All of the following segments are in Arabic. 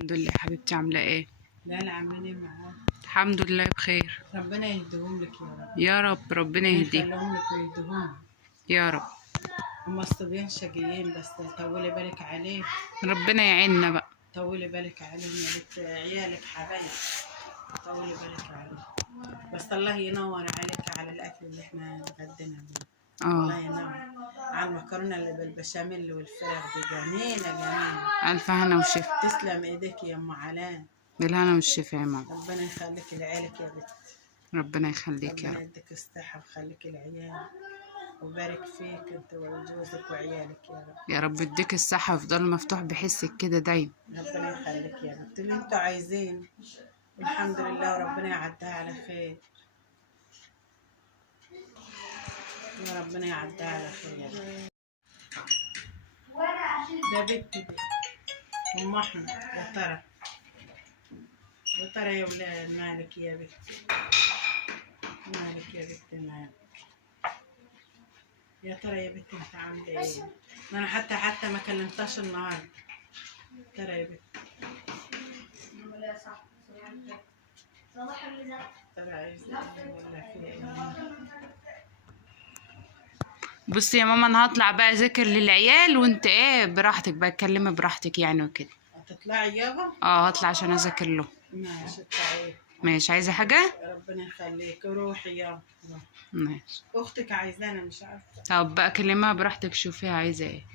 الحمد لله حبيبتي، عاملة ايه؟ لا عاملين ايه معاك؟ الحمد لله بخير. ربنا يهديهم لك يا رب. يا رب، ربنا يهديك يخليهم لك ويهديهم. يا رب. هما الصبيان شقيين بس طولي بالك عليه. ربنا يعيننا بقى. طولي بالك عليهم يا بنت، عيالك حبايب. طولي بالك عليهم بس الله ينور عليك على الاكل اللي احنا اتغدينا بيه. الله ينور على المكرونه اللي بالبشاميل والفراخ دي، جميله جميله. الف هنا وشفا. تسلم ايديك يا ام علاء. بالهنا والشفا يا ماما. ربنا يخليك لعيالك يا بنت. ربنا يخليك يا ربنا رب. يديك الصحه ويخليك العيال وبارك فيك انت وجوزك وعيالك يا رب. يا رب يديك الصحة ويفضل مفتوح بحسك كده دايما. ربنا يخليك يا بنت اللي انتوا عايزين. الحمد لله وربنا يعدها على خير. وربنا يعدها على خير. ده بنتي دي ام احمد. يا ترى يا ولاد مالك يا بنتي؟ مالك يا بنتي مالك؟ يا ترى يا بنتي انت عامله ايه؟ ما انا حتى ما كلمتهاش النهارده. ترى يا بنتي ترى عايزه ولا في ايه؟ بصي يا ماما، انا هطلع بقى اذاكر للعيال وانت ايه براحتك بقى، اتكلمي براحتك يعني وكده. هتطلعي يابا؟ هطلع عشان اذاكر له. ماشي اطلعي. ماشي، عايزة حاجة؟ ربنا يخليك، روحي يابا روحي. ماشي. اختك عايزانا مش عارفه. طب بقى كلمها براحتك، شوفيها عايزة ايه.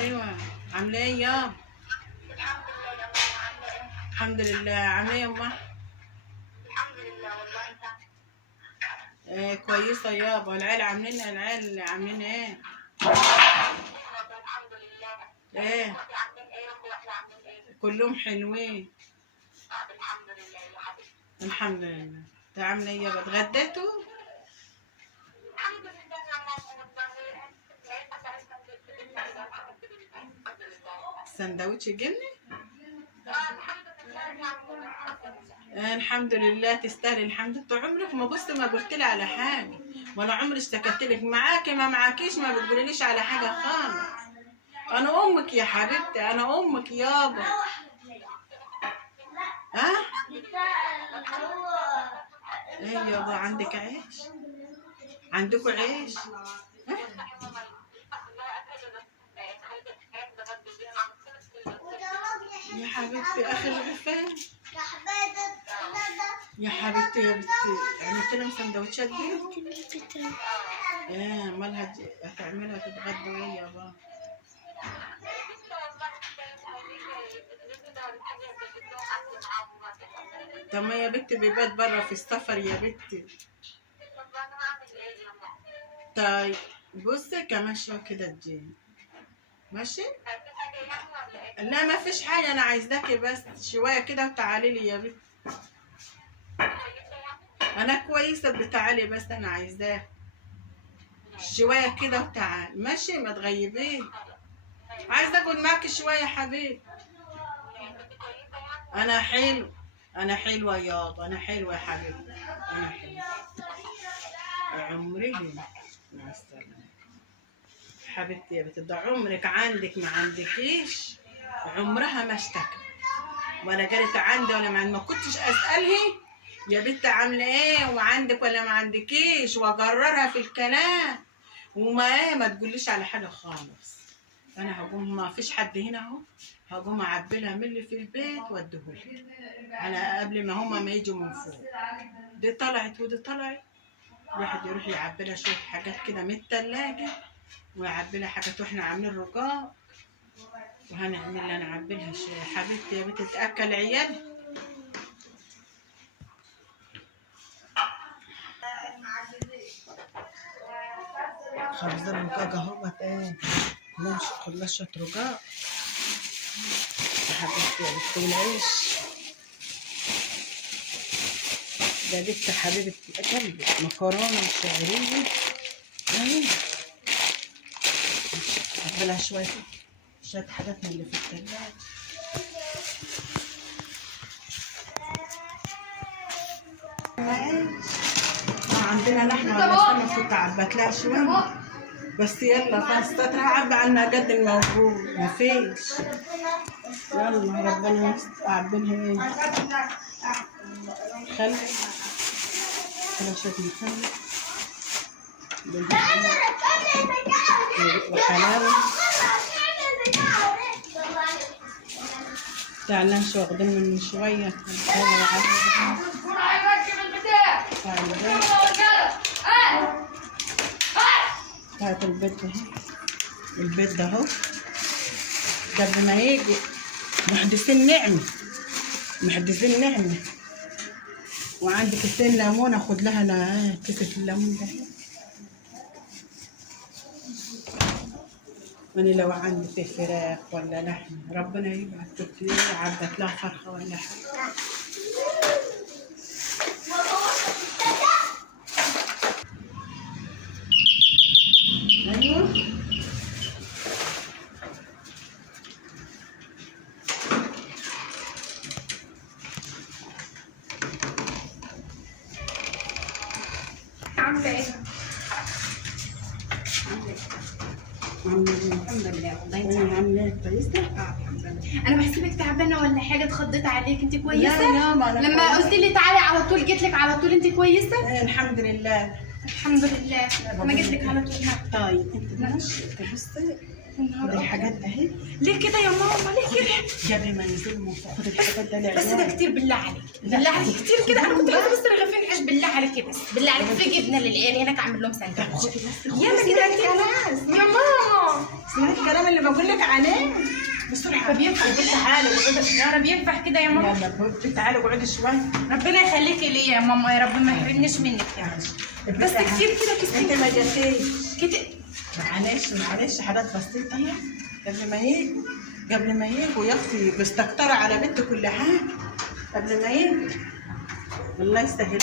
ايوه عامله ايه يابا؟ الحمد لله. عامله ايه يا ام؟ الحمد لله والله. انت كويسه يابا. العيال عاملين ايه؟ الحمد لله. ايه اخواتي عاملين ايه واخواتي عاملين ايه؟ كلهم حلوين. الحمد لله يا حبيبتي. الحمد لله. انت عامله ايه يابا؟ اتغديتوا؟ الحمد لله يا ماما والله. الحمد لله. سندوتش جبنه؟ الحمد لله يا ماما. الحمد لله. تستاهلي الحمد. انت عمرك ما قلت لي على حاجه، ولا عمري اشتكت لك. معاكي ما معاكيش ما بتقوليليش على حاجه خالص. انا امك يا حبيبتي، انا امك يابا. ها؟ ايه يابا؟ عندك عيش؟ عندكوا عيش؟ يا حبيبتي اخي العفان. يا حبيبتي يا بنتي، عملت لهم سندوتشات دي؟ مالها هتعملها تتغدوا ايه يابا؟ طب ما يا بنتي بيبات بره في السفر يا بنتي. طيب بصي كمان شويه كده تجيني ماشي؟ لا ما فيش حاجه، انا عايزاكي بس شويه كده وتعالي لي يا بنتي. انا كويسه بتعالي بس انا عايزاه شويه كده وتعالي ماشي؟ ما تغيبيش. عايزه اقعد معاكي شويه يا حبيبي. انا حلوه يابا. انا حلوه يا حبيبتي. انا حلوه. عمري مع السلامه حبيبتي يا بنتي. ده عمرك عندك ما عندكيش، عمرها ما اشتكت ولا قالت عندي ولا ما كنتش اسالها يا بنت عامله ايه وعندك ولا ما عندكيش، واجررها في الكلام ما تقوليش على حاجه خالص. انا هقوم، ما فيش حد هنا اهو، هقوم اعبي لها من اللي في البيت واديهولك انا قبل ما هما ما يجوا من فوق. دي طلعت ودي طلعت، الواحد يروح يعبي لها شويه حاجات كده من التلاجة ويعبي لها حاجات، واحنا عاملين رقاق وهنعمل لها نعبي لها شويه. حبيبتي يا بنتي تاكل عيالها. خبزنا الرقاق اهوت. نمشي كلها شويه رقاق يا حبيبتي يا بنتي. والعيش ده بنت حبيبه قلبي، مكرونه وشعريه اهي. احط لها شويه حاجات من اللي في الثلاجه. عندنا لحمه ولا سمك كنت عبت لها شويه. بس يلا فاستتها عبي عنا قد الموجود مفيش. يلا ربنا يستر عبينها ايه خلي خلاشات مخلي وحلاوة تعلنش واخدين منه شوية هات البيت اهي. البيت ده اهو قبل ما يجي محدثين نعمة محدثين نعمة. وعندك كيسين ليمون اخد لها انا كيسة الليمون ده. وانا لو عندي في فراخ ولا لحم ربنا يبعت تطلع عبت لها فرخة ولا حاجة. ايوه عاملة ايه؟ الحمد لله والله. عامله ايه كويسه؟ الحمد لله. انا بحسبك تعبانه ولا حاجه اتخضيت عليك. انت كويسه؟ لا ما أنا لما كويسة. قلت لي تعالي على طول جيت لك على طول. انت كويسه؟ ايه الحمد لله. الحمد لله. انا جيت لك على طول. طيب انت ماشي بصي خد الحاجات ده اهي. ليه كده يا ماما؟ ليه كده؟ قبل ما ينزلوا خد الحاجات ده بس ده للعيال. كتير بالله عليك. بالله عليك كتير كده. انا كنت عايزه بس رغيفين عيش بالله عليك كده. بالله عليك في جبنه للعيال هناك اعمل لهم سندوتش. يا ما كده انت خلاص يا ماما. اسمعي الكلام اللي بقول لك عليه بسرعه. طب ينفع كده؟ تعالي اقعدي. يا رب ينفع كده يا ماما. يلا بنتي تعالي اقعدي شويه. ربنا يخليكي ليا يا ماما. يا رب ما يحرمنيش منك يعني. بس كتير كده انت كتير ما جاتيش. كده. معلش حاجات بسيطه اهي قبل ما يجوا يا اختي بيستكتروا على بنت كل حاجه قبل ما يجوا. الله يسهل.